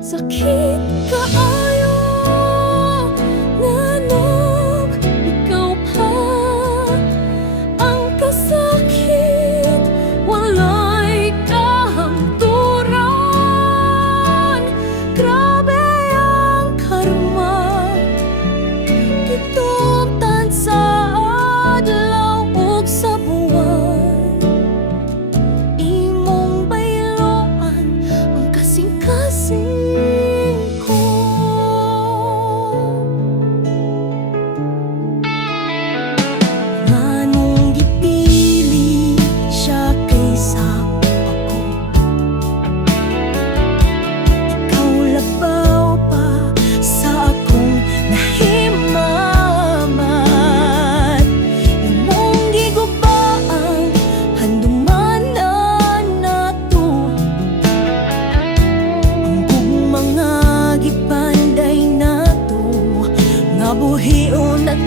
Sakit kaayo nganong ikaw pa ang kasakit, walay kahamturan. Grabe ang karma, kitungtan sa adlaw ug sa buwan. Imong bayloan ang kasing-kasing ko. Nganong gipili siya kaysa ako? Ikaw labaw pa sa akong nahimamat. Imong giguba ang handumanan nato, ang mga gipanday nato nga buhion at